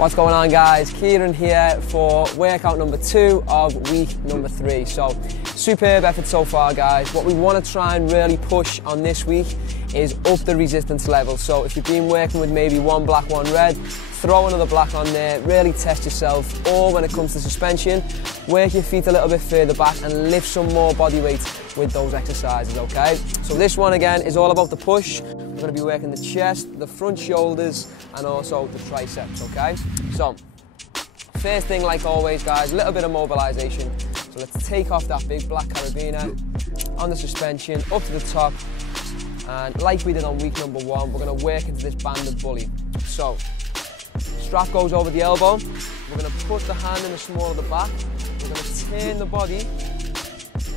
What's going on, guys? Kieran here for workout number 2 of week number 3. So superb effort so far, guys. What we want to try and really push on this week is up the resistance level. So if you've been working with maybe one black, one red, throw another black on there, really test yourself. Or when it comes to suspension, work your feet a little bit further back and lift some more body weight with those exercises, okay? So this one again is all about the push. We're going to be working the chest, the front shoulders, and also the triceps, okay? So first thing, like always, guys, a little bit of mobilization. So let's take off that big black carabiner on the suspension up to the top, and like we did on week number 1, we're going to work into this banded bully. So strap goes over the elbow. We're going to put the hand in the small of the back. We're going to turn the body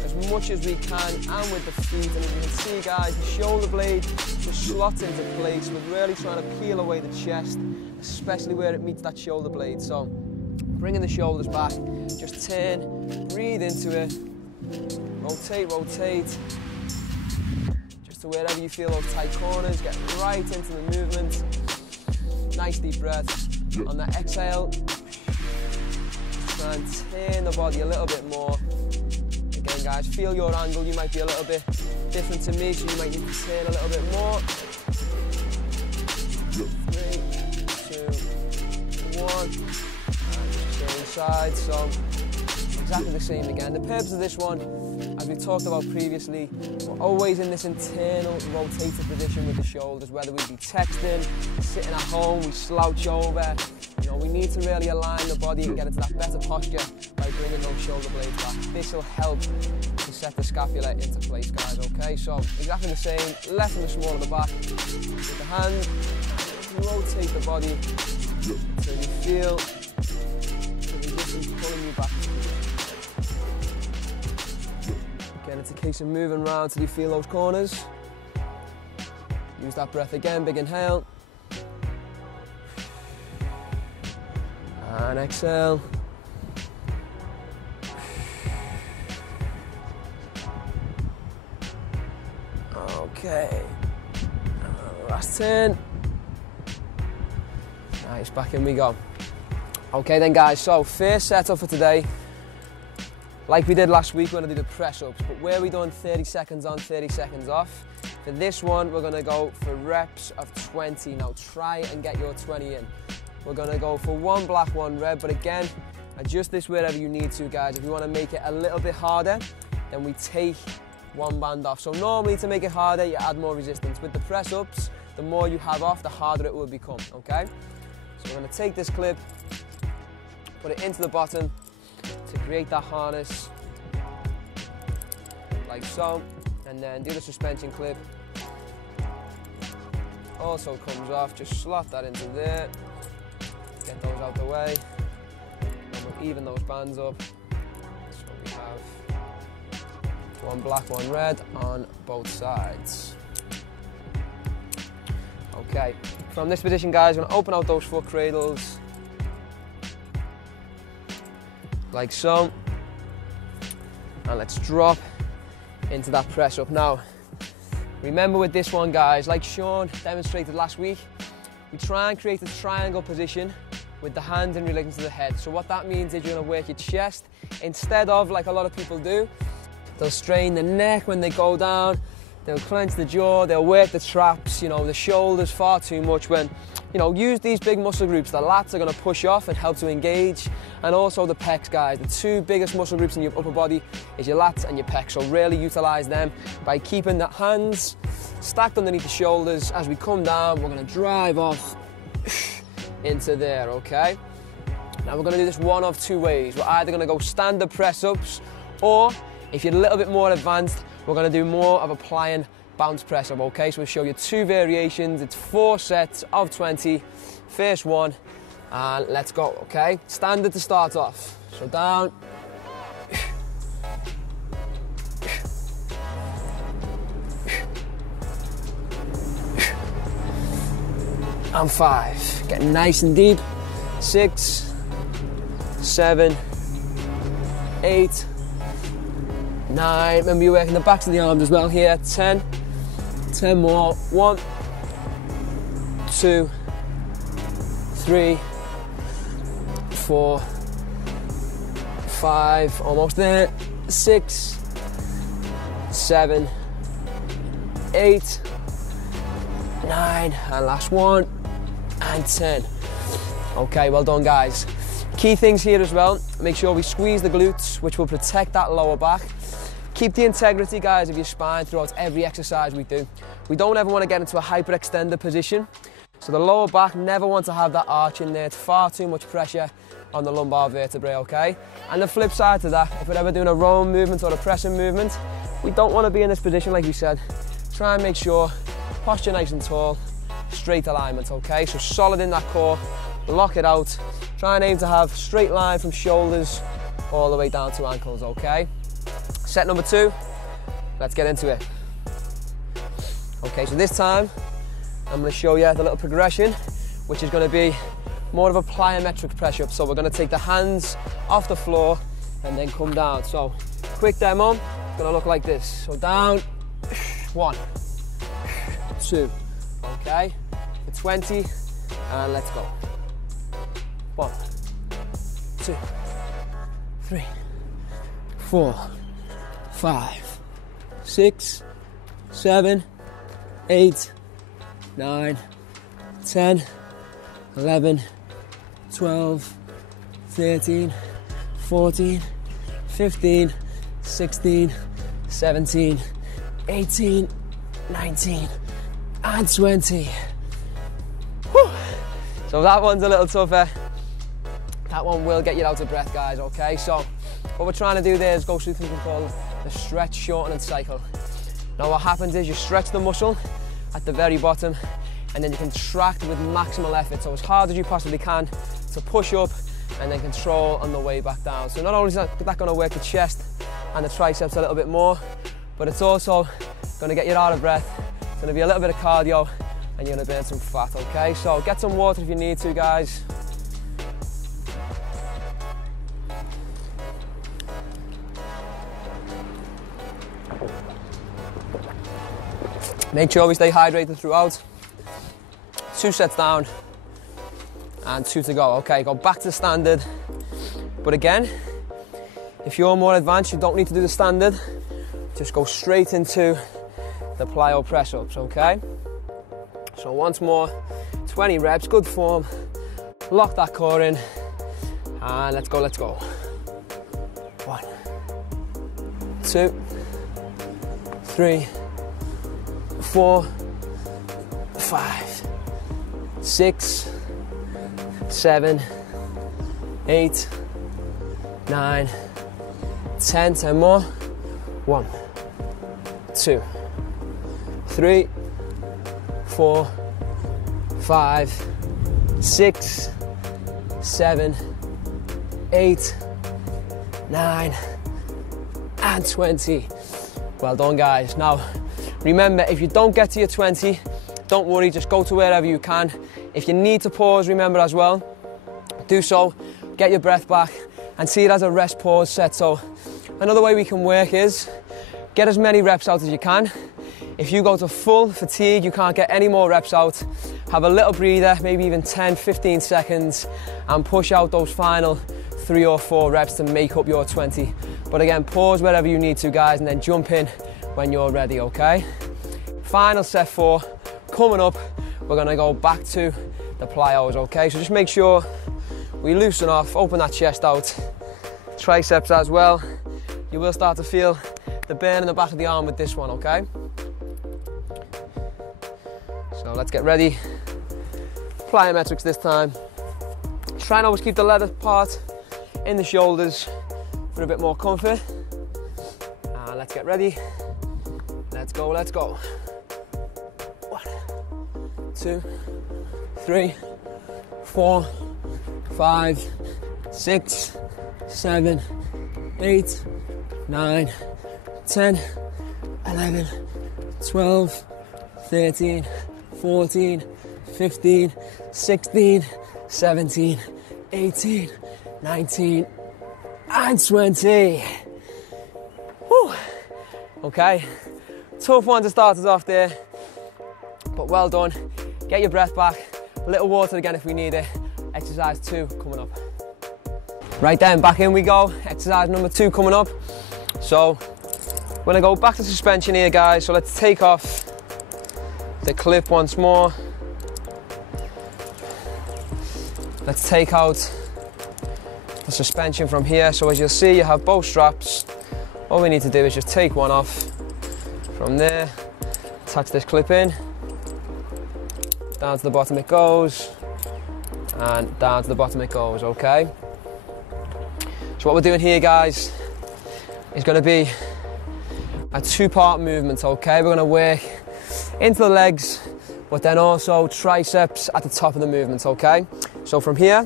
as much as we can, and with the feet. And as you can see, guys, the shoulder blade just slots into place. We're really trying to peel away the chest, especially where it meets that shoulder blade. So bringing the shoulders back, just turn, breathe into it, rotate, rotate, just to wherever you feel those tight corners, get right into the movement. Nice deep breath. On that exhale, try and turn the body a little bit more. Again, guys, feel your angle. You might be a little bit different to me, so you might need to turn a little bit more. 3, 2, 1, and just change sides. So exactly the same again. The purpose of this one, as we talked about previously, we're always in this internal rotated position with the shoulders, whether we be texting, sitting at home, we slouch over. You know, we need to really align the body and get into that better posture by bringing those shoulder blades back. This will help to set the scapula into place, guys, okay? So exactly the same, left and the small of the back. With the hand, rotate the body so you feel the resistance pulling you back. Again, it's a case of moving around till you feel those corners. Use that breath again, big inhale. And exhale. Okay. Last turn. Nice, back in we go. Okay then, guys, so first setup for today. Like we did last week, we're going to do the press-ups, but where we done 30 seconds on, 30 seconds off, for this one, we're going to go for reps of 20. Now try and get your 20 in. We're going to go for one black, one red, but again, adjust this wherever you need to, guys. If you want to make it a little bit harder, then we take one band off. So normally to make it harder, you add more resistance. With the press-ups, the more you have off, the harder it will become, okay? So we're going to take this clip, put it into the bottom to create that harness, like so, and then do the suspension clip. Also comes off, just slot that into there. Get those out the way, and we'll even those bands up. So we have one black, one red on both sides. Okay, from this position, guys, we're going to open out those foot cradles, like so, and let's drop into that press up. Now, remember with this one, guys, like Sean demonstrated last week, we try and create a triangle position with the hands in relation to the head. So what that means is you're going to work your chest instead of, like a lot of people do, they'll strain the neck when they go down, they'll clench the jaw, they'll work the traps, you know, the shoulders far too much. When, you know, use these big muscle groups. The lats are going to push off and help to engage, and also the pecs, guys. The two biggest muscle groups in your upper body is your lats and your pecs, so really utilize them by keeping the hands stacked underneath the shoulders. As we come down, we're going to drive off into there, okay? Now we're going to do this one of two ways. We're either going to go standard press-ups, or if you're a little bit more advanced, we're going to do more of applying bounce press-up, okay? So we'll show you 2 variations. It's 4 sets of 20. First one, and let's go, okay? Standard to start off. So down. And 5. Get nice and deep. 6, 7, 8, 9. Remember, you're working the backs of the arms as well here. 10. 10 more. 1, 2, 3, 4, 5, almost there, 6, 7, 8, 9, and last one, and 10. Okay, well done guys. Key things here as well, make sure we squeeze the glutes, which will protect that lower back. Keep the integrity, guys, of your spine throughout every exercise we do. We don't ever want to get into a hyperextended position. So the lower back, never want to have that arch in there. It's far too much pressure on the lumbar vertebrae, okay? And the flip side to that, if we're ever doing a rowing movement or a pressing movement, we don't want to be in this position, like we said. Try and make sure posture nice and tall, straight alignment, okay? So solid in that core, lock it out. Try and aim to have straight line from shoulders all the way down to ankles, okay? Set number 2, let's get into it. Okay, so this time, I'm going to show you the little progression, which is going to be more of a plyometric press up. So we're going to take the hands off the floor and then come down. So quick demo, it's going to look like this. So down, 1, 2, okay, for 20, and let's go. 1, 2, 3, 4, 5, 6, 7, 8, 9, 10, 11, 12, 13, 14, 15, 16, 17, 18, 19, and 20. Whew. So that one's a little tougher. That one will get you out of breath, guys, okay? So what we're trying to do there is go through something called the stretch, shorten, and cycle. Now what happens is you stretch the muscle at the very bottom and then you contract with maximal effort, so as hard as you possibly can to push up and then control on the way back down. So not only is that going to work the chest and the triceps a little bit more, but it's also going to get you out of breath. It's going to be a little bit of cardio and you're going to burn some fat, okay? So get some water if you need to, guys. Make sure we stay hydrated throughout. 2 sets down and 2 to go. Okay, go back to the standard. But again, if you're more advanced, you don't need to do the standard. Just go straight into the plyo press ups, okay? So once more, 20 reps, good form. Lock that core in and let's go, let's go. 1, 2, 3, 4, 5, 6, 7, 8, 9, 10, 10 more. 1, 2, 3, 4, 5, 6, 7, 8, 9, and 20. Well done, guys. Now, remember, if you don't get to your 20, don't worry, just go to wherever you can. If you need to pause, remember as well, do so, get your breath back, and see it as a rest pause set. So another way we can work is get as many reps out as you can. If you go to full fatigue, you can't get any more reps out, have a little breather, maybe even 10, 15 seconds, and push out those final 3 or 4 reps to make up your 20. But again, pause wherever you need to, guys, and then jump in when you're ready, okay? Final set 4, coming up, we're gonna go back to the plyos, okay? So just make sure we loosen off, open that chest out, triceps as well. You will start to feel the burn in the back of the arm with this one, okay? So let's get ready. Plyometrics this time. Try and always keep the leather part in the shoulders for a bit more comfort. And let's get ready. Let's go, let's go. 1, 2, 3, 4, 5, 6, 7, 8, 9, 10, 11, 12, 13, 14, 15, 16, 17, 18, 19, and 20. Whew. Okay, tough one to start us off there, but well done. Get your breath back, a little water again if we need it. Exercise 2 coming up. Right then, back in we go. Exercise number 2 coming up. So, we're gonna go back to suspension here, guys. So let's take off the clip once more. Let's take out the suspension from here. So as you'll see, you have both straps. All we need to do is just take one off from there, attach this clip in, down to the bottom it goes, and down to the bottom it goes, okay? So what we're doing here, guys, is going to be a 2-part movement, okay? We're going to work into the legs, but then also triceps at the top of the movement, okay? So from here,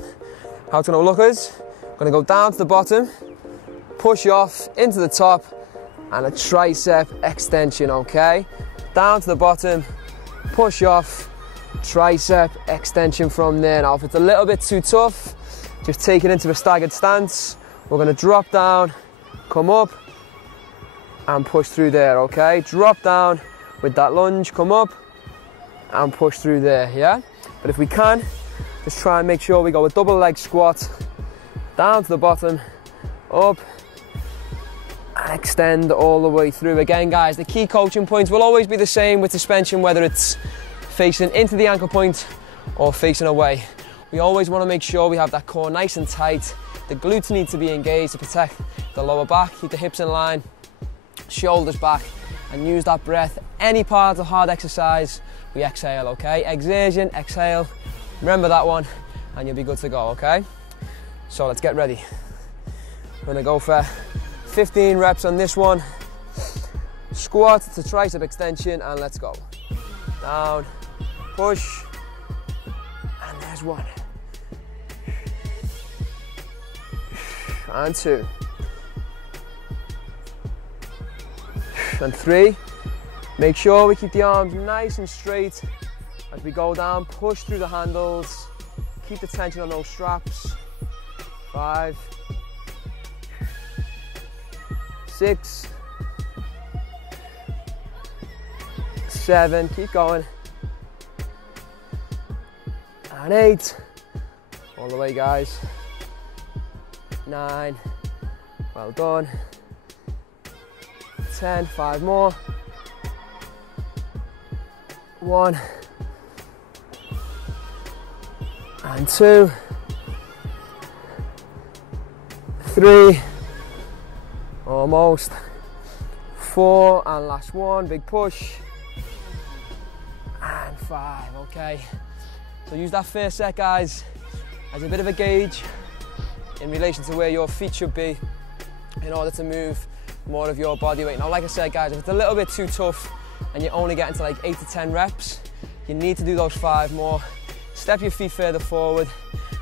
how it's going to look is, I'm going to go down to the bottom, push off into the top, and a tricep extension, okay? Down to the bottom, push off, tricep extension from there. Now, if it's a little bit too tough, just take it into a staggered stance. We're going to drop down, come up, and push through there, okay? Drop down with that lunge, come up, and push through there, yeah? But if we can, just try and make sure we go a double leg squat, down to the bottom, up, and extend all the way through. Again, guys, the key coaching points will always be the same with suspension, whether it's facing into the ankle point or facing away. We always want to make sure we have that core nice and tight. The glutes need to be engaged to protect the lower back, keep the hips in line, shoulders back, and use that breath. Any part of the hard exercise, we exhale, okay? Exertion, exhale, remember that one, and you'll be good to go, okay? So let's get ready. We're gonna go for 15 reps on this one. Squat to tricep extension, and let's go. Down, push, and there's 1. And 2. And 3. Make sure we keep the arms nice and straight as we go down. Push through the handles. Keep the tension on those straps. 5. 6. 7. Keep going. And 8. All the way, guys. 9. Well done. 10. 5 more. 1. And 2. 3. Almost. 4. And last one. Big push. And 5. Okay. So use that first set, guys, as a bit of a gauge in relation to where your feet should be in order to move more of your body weight. Now, like I said, guys, if it's a little bit too tough and you're only getting to like 8 to 10 reps, you need to do those 5 more. Step your feet further forward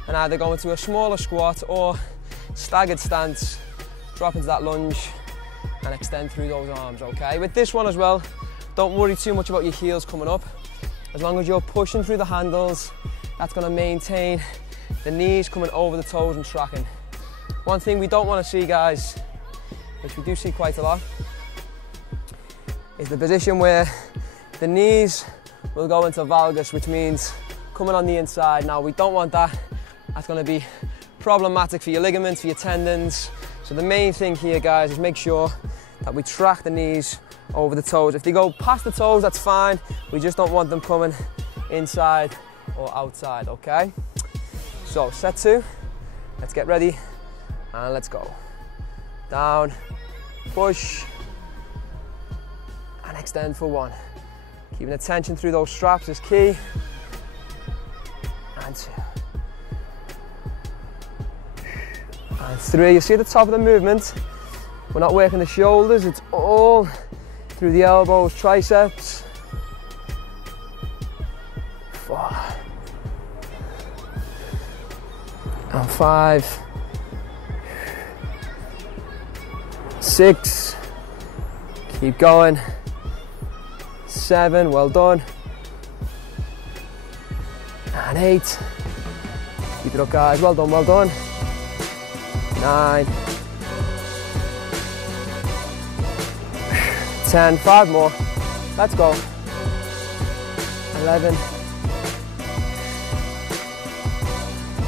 and either go into a smaller squat or staggered stance, drop into that lunge and extend through those arms, okay? With this one as well, don't worry too much about your heels coming up. As long as you're pushing through the handles, that's gonna maintain the knees coming over the toes and tracking. One thing we don't want to see, guys, which we do see quite a lot, is the position where the knees will go into valgus, which means coming on the inside. Now, we don't want that. That's going to be problematic for your ligaments, for your tendons. So the main thing here, guys, is make sure that we track the knees over the toes. If they go past the toes, that's fine. We just don't want them coming inside or outside, okay? So set 2, let's get ready and let's go. Down, push, and extend for 1. Keeping the tension through those straps is key. And 2. And 3, you see at the top of the movement, we're not working the shoulders, it's all through the elbows, triceps. 4. And 5. 6. Keep going. 7, well done. And 8. Keep it up, guys, well done, well done. 9. 10, 5 more. Let's go. 11.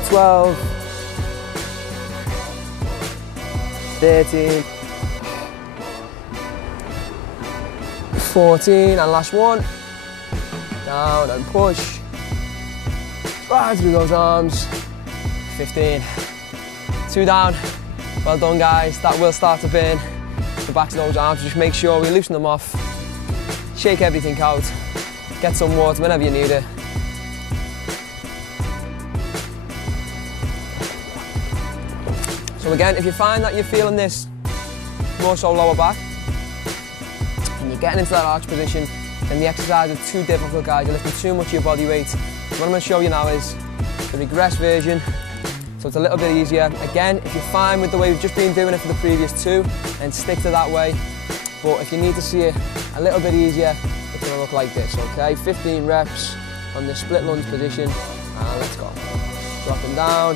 12. 13, 14, and last one. Down and push. Right through those arms. 15. 2 down. Well done, guys. That will start to burn the backs of those arms. Just make sure we loosen them off. Shake everything out. Get some water whenever you need it. So again, if you find that you're feeling this more so lower back, and you're getting into that arch position, then the exercise is too difficult, guys. You're lifting too much of your body weight. So what I'm going to show you now is the regress version. So it's a little bit easier. Again, if you're fine with the way we've just been doing it for the previous 2, then stick to that way. But if you need to see it a little bit easier, it's going to look like this, okay? 15 reps on the split lunge position, and let's go. Dropping down,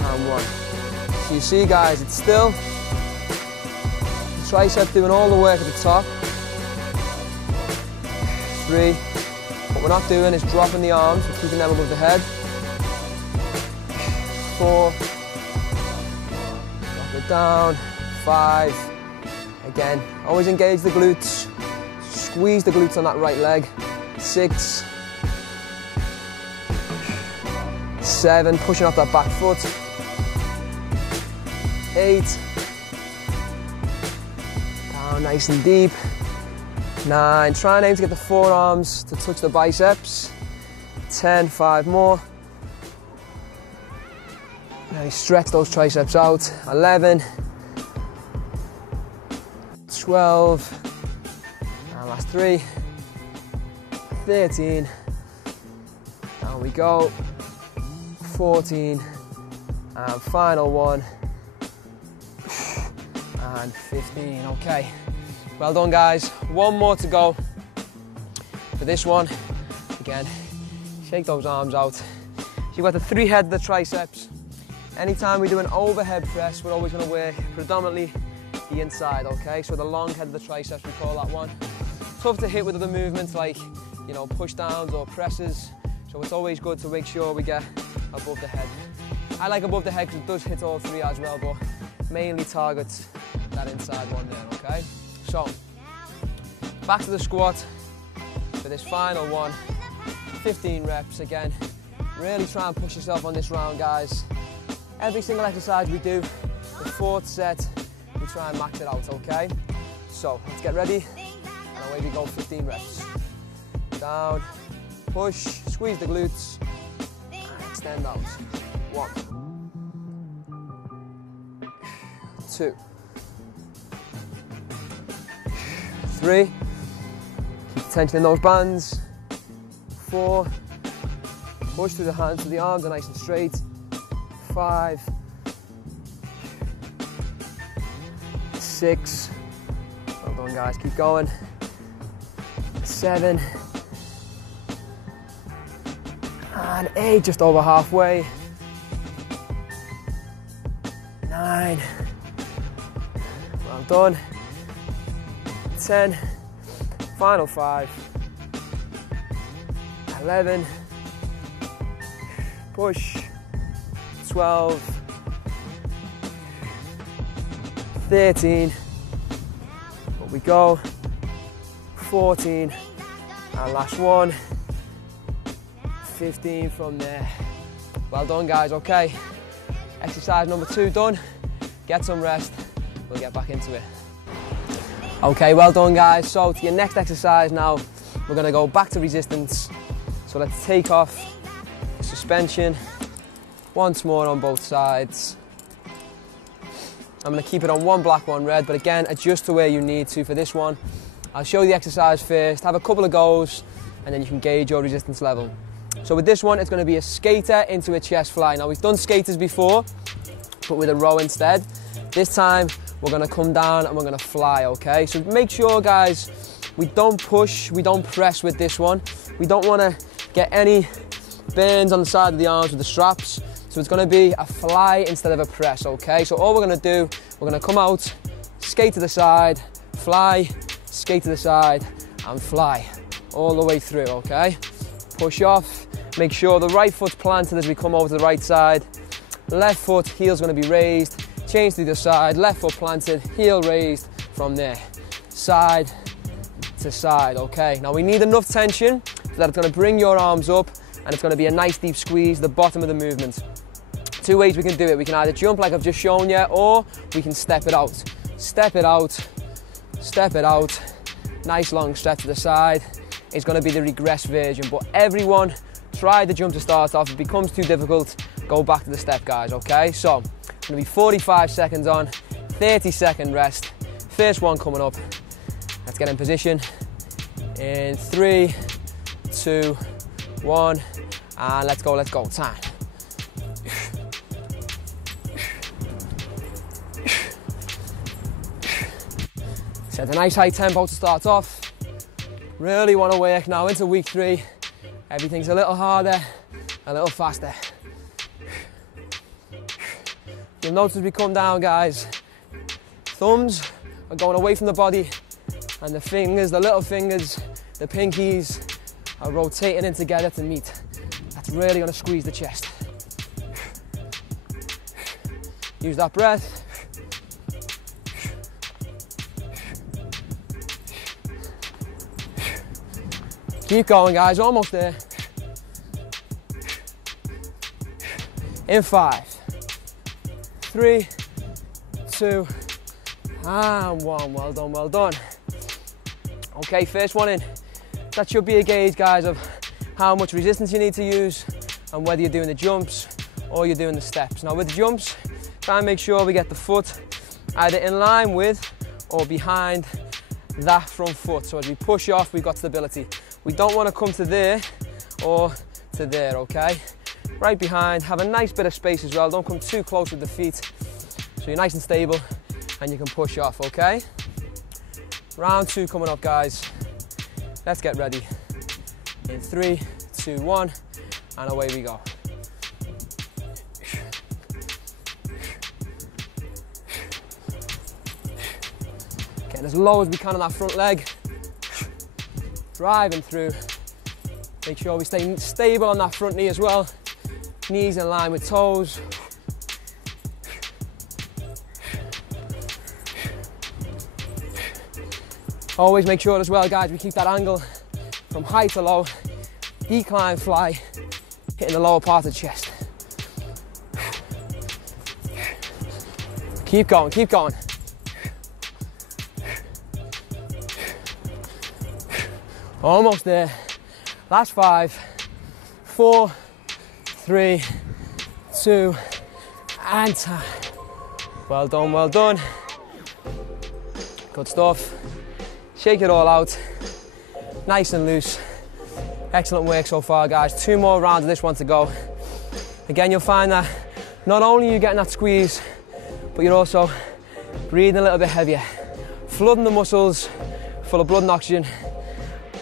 and 1. So you see, guys, it's still the tricep doing all the work at the top. 3. What we're not doing is dropping the arms, we're keeping them above the head. 4. Drop it down. 5. Again, always engage the glutes. Squeeze the glutes on that right leg. 6. 7. Pushing off that back foot. 8. Down nice and deep. 9. Try and aim to get the forearms to touch the biceps. 10. 5 more. Now stretch those triceps out. 11. 12. And last 3. 13. Down we go. 14. And final one. And 15. Okay. Well done, guys. 1 more to go for this one. Again, shake those arms out. So you've got the 3 heads of the triceps. Anytime we do an overhead press, we're always going to work predominantly the inside, okay? So the long head of the triceps, we call that one. Tough to hit with other movements like, you know, push downs or presses. So it's always good to make sure we get above the head. I like above the head because it does hit all 3 as well, but mainly targets that inside one there, okay? So, back to the squat for this final one. 15 reps again. Really try and push yourself on this round, guys. Every single exercise we do, the 4th set, we try and max it out, okay? So, let's get ready, and away we go, 15 reps. Down, push, squeeze the glutes, and extend out. 1, 2, 3, keep tension in those bands. 4, push through the hands so the arms are nice and straight. 5, 6, well done, guys, keep going. 7, and 8, just over halfway. 9, well done. 10, final 5, 11, push, 12, 13, up we go, 14, and last one, 15 from there. Well done, guys, okay. Exercise number 2 done. Get some rest, we'll get back into it. Okay, well done, guys. So to your next exercise now, we're gonna go back to resistance. So let's take off the suspension once more on both sides. I'm gonna keep it on 1 black, 1 red, but again, adjust to where you need to for this one. I'll show you the exercise first, have a couple of goes, and then you can gauge your resistance level. So with this one, it's gonna be a skater into a chest fly. Now we've done skaters before, but with a row instead. This time, we're gonna come down and we're gonna fly, okay? So make sure, guys, we don't push, we don't press with this one. We don't wanna get any burns on the side of the arms with the straps. So it's gonna be a fly instead of a press, okay? So all we're gonna do, we're gonna come out, skate to the side, fly, skate to the side, and fly all the way through, okay? Push off, make sure the right foot's planted as we come over to the right side, left foot, heel's going to be raised, change to the side, left foot planted, heel raised from there, side to side, okay? Now we need enough tension so that it's going to bring your arms up and it's going to be a nice deep squeeze, the bottom of the movement. Two ways we can do it. We can either jump like I've just shown you, or we can step it out. Step it out, step it out. Nice long step to the side. It's going to be the regress version, but everyone try the jump to start off. If it becomes too difficult, go back to the step, guys, okay? So, it's going to be 45 seconds on, 30-second rest. First one coming up. Let's get in position. In 3, 2, 1, and let's go, time. Set a nice high tempo to start off. Really want to work now into week 3. Everything's a little harder, a little faster. You'll notice as we come down, guys, thumbs are going away from the body, and the fingers, the little fingers, the pinkies are rotating in together to meet. That's really going to squeeze the chest. Use that breath. Keep going, guys, almost there. In 5, 3, 2, and 1. Well done, well done. Okay, first one in. That should be a gauge, guys, of how much resistance you need to use and whether you're doing the jumps or you're doing the steps. Now with the jumps, try and make sure we get the foot either in line with or behind that front foot. So as we push off, we've got stability. We don't want to come to there or to there, okay? Right behind, have a nice bit of space as well. Don't come too close with the feet. So you're nice and stable and you can push off, okay? Round 2 coming up, guys. Let's get ready. In 3, 2, 1, and away we go. Getting as low as we can on that front leg. Driving through. Make sure we stay stable on that front knee as well. Knees in line with toes. Always make sure as well, guys, we keep that angle from high to low. Decline fly, hitting the lower part of the chest. Keep going, keep going. Almost there. Last 5, 4, 3, 2, and time. Well done, well done. Good stuff. Shake it all out. Nice and loose. Excellent work so far, guys. 2 more rounds of this one to go. Again, you'll find that not only are you getting that squeeze, but you're also breathing a little bit heavier. Flooding the muscles full of blood and oxygen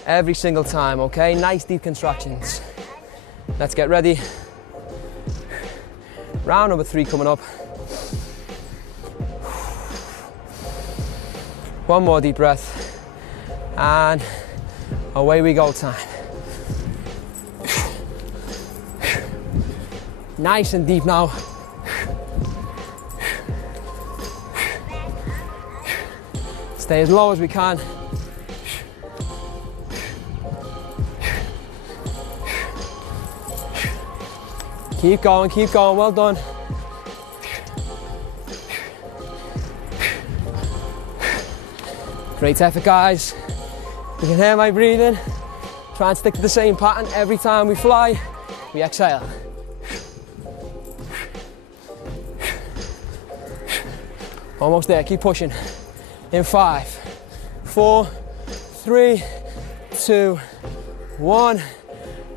every single time, okay? Nice deep contractions. Let's get ready. Round number 3 coming up. One more deep breath. And away we go, time. Nice and deep now. Stay as low as we can. Keep going, well done. Great effort, guys. You can hear my breathing. Try and stick to the same pattern every time we fly. We exhale. Almost there, keep pushing. In 5, 4, 3, 2, 1.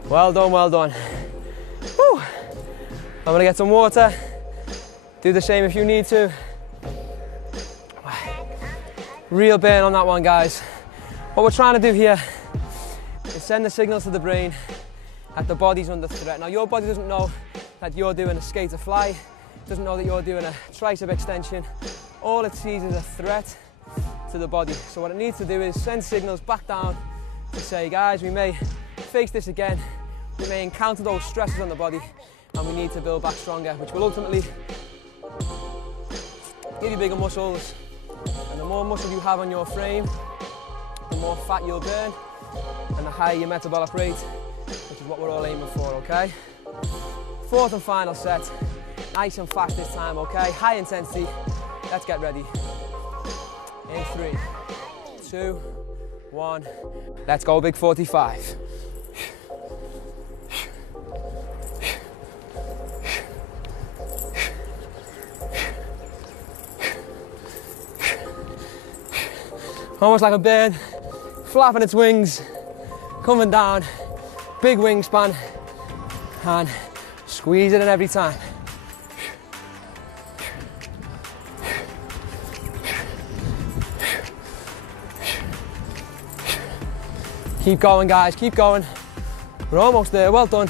Well done, well done. Woo. I'm gonna get some water. Do the same if you need to. Real burn on that one, guys. What we're trying to do here is send the signals to the brain that the body's under threat. Now, your body doesn't know that you're doing a skater fly. It doesn't know that you're doing a tricep extension. All it sees is a threat to the body. So what it needs to do is send signals back down to say, guys, we may face this again. We may encounter those stresses on the body. and we need to build back stronger, which will ultimately give you bigger muscles. And the more muscle you have on your frame, the more fat you'll burn, and the higher your metabolic rate, which is what we're all aiming for, okay? Fourth and final set, nice and fast this time, okay? High intensity, let's get ready. In 3, 2, 1, let's go, big 45. Almost like a bird, flapping its wings, coming down, big wingspan, and squeeze it in every time. Keep going, guys, keep going. We're almost there, well done.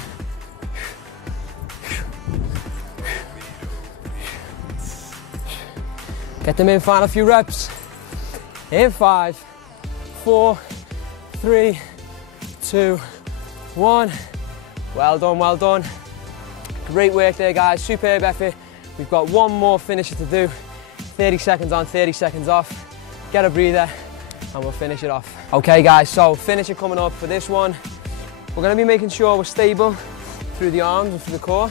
Get them in, final few reps. In 5, 4, 3, 2, 1. Well done, well done. Great work there, guys, superb effort. We've got one more finisher to do. 30 seconds on, 30 seconds off. Get a breather, and we'll finish it off. Okay, guys, so finisher coming up for this one. We're gonna be making sure we're stable through the arms and through the core.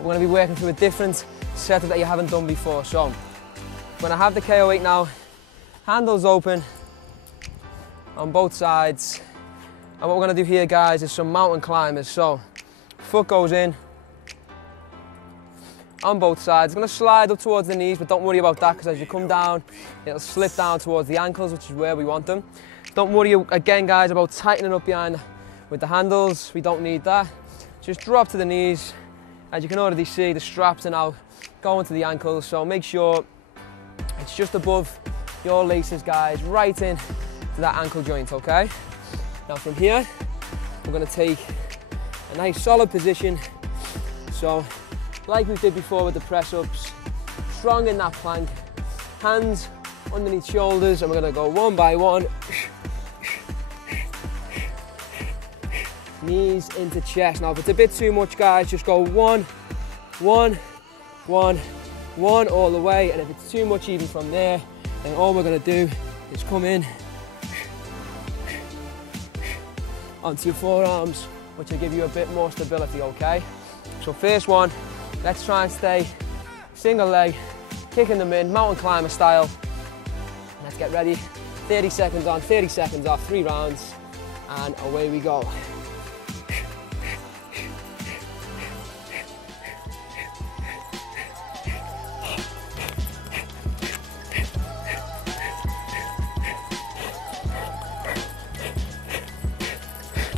We're gonna be working through a different setup that you haven't done before. So, when I have the KO-8 now, handles open on both sides. And what we're gonna do here, guys, is some mountain climbers. So, foot goes in on both sides. It's gonna slide up towards the knees, but don't worry about that, because as you come down, it'll slip down towards the ankles, which is where we want them. Don't worry, again, guys, about tightening up behind with the handles. We don't need that. Just drop to the knees. As you can already see, the straps are now going to the ankles, so make sure it's just above your laces, guys, right in to that ankle joint, okay? Now from here, we're gonna take a nice solid position. So, like we did before with the press-ups, strong in that plank, hands underneath shoulders, and we're gonna go one by one. Knees into chest. Now if it's a bit too much, guys, just go 1, 1, 1, 1 all the way, and if it's too much even from there, then all we're gonna do is come in onto your forearms, which will give you a bit more stability, okay? So first one, let's try and stay single leg, kicking them in, mountain climber style. Let's get ready. 30 seconds on, 30 seconds off, 3 rounds, and away we go.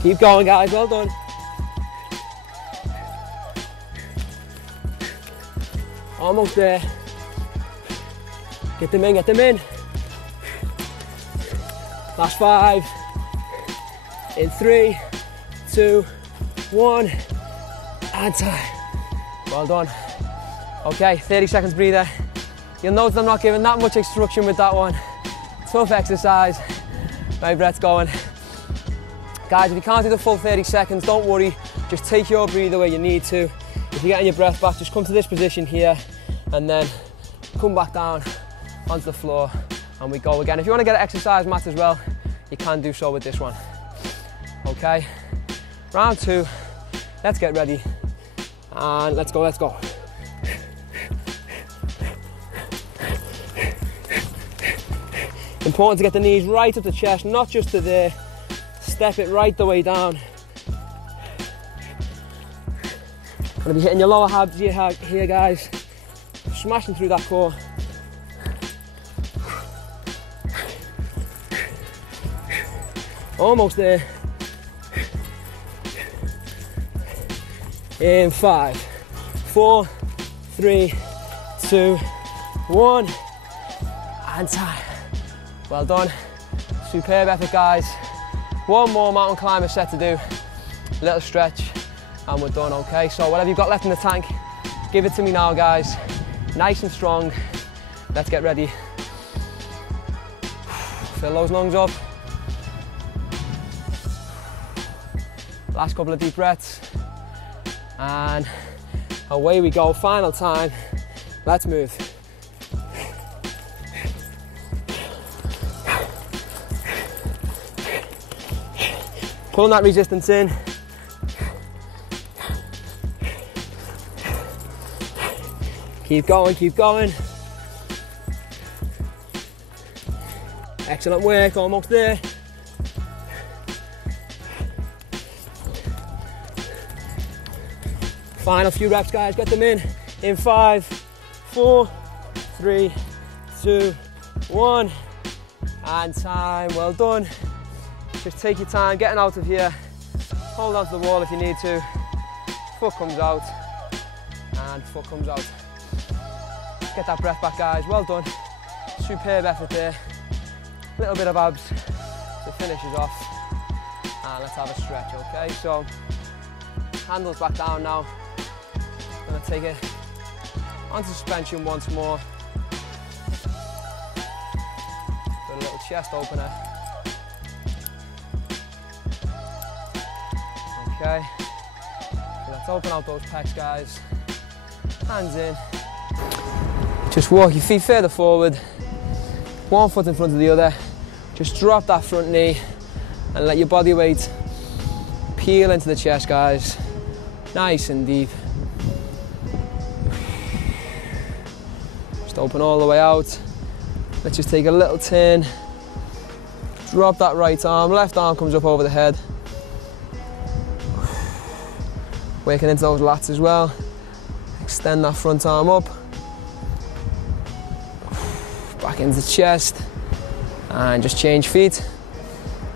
Keep going, guys, well done. Almost there. Get them in, get them in. Last 5. In 3, 2, 1, and time. Well done. Okay, 30 seconds breather. You'll notice I'm not giving that much instruction with that one. Tough exercise. My breath's going. Guys, if you can't do the full 30 seconds, don't worry. Just take your breather where you need to. If you're getting your breath back, just come to this position here and then come back down onto the floor and we go again. If you want to get an exercise mat as well, you can do so with this one. Okay, round 2, let's get ready and let's go, let's go. Important to get the knees right up the chest, not just to there. Step it right the way down. Gonna be hitting your lower abs here, guys. Smashing through that core. Almost there. In 5, 4, 3, 2, 1, and time. Well done. Superb effort, guys. One more mountain climber set to do. Little stretch, and we're done, okay? So whatever you've got left in the tank, give it to me now, guys. Nice and strong. Let's get ready. Fill those lungs up. Last couple of deep breaths. And Away we go, final time. Let's move. Pulling that resistance in. Keep going, keep going. Excellent work, almost there. Final few reps, guys, get them in 5, 4, 3, 2, 1, and time. Well done. Just take your time getting out of here. Hold on to the wall if you need to. Foot comes out, and foot comes out. Get that breath back, guys. Well done. Superb effort there. Little bit of abs to finish us off. And let's have a stretch, okay? So, handles back down now. I'm gonna take it onto suspension once more. Do a little chest opener. Okay. So let's open out those pecs, guys. Hands in. Just walk your feet further forward. One foot in front of the other. Just drop that front knee and let your body weight peel into the chest, guys. Nice and deep. Just open all the way out. Let's just take a little turn. Drop that right arm, left arm comes up over the head. Working into those lats as well. Extend that front arm up. Back into the chest. And just change feet.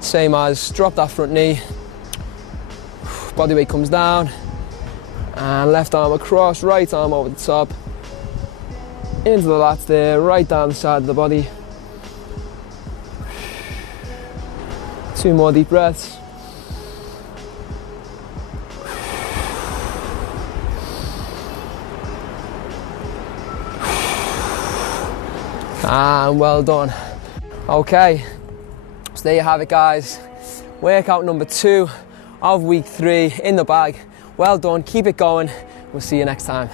Same as drop that front knee. Body weight comes down. And left arm across, right arm over the top. Into the lats there, right down the side of the body. 2 more deep breaths. And well done. Okay, so there you have it, guys. Workout number 2 of week 3 in the bag. Well done, keep it going. We'll see you next time.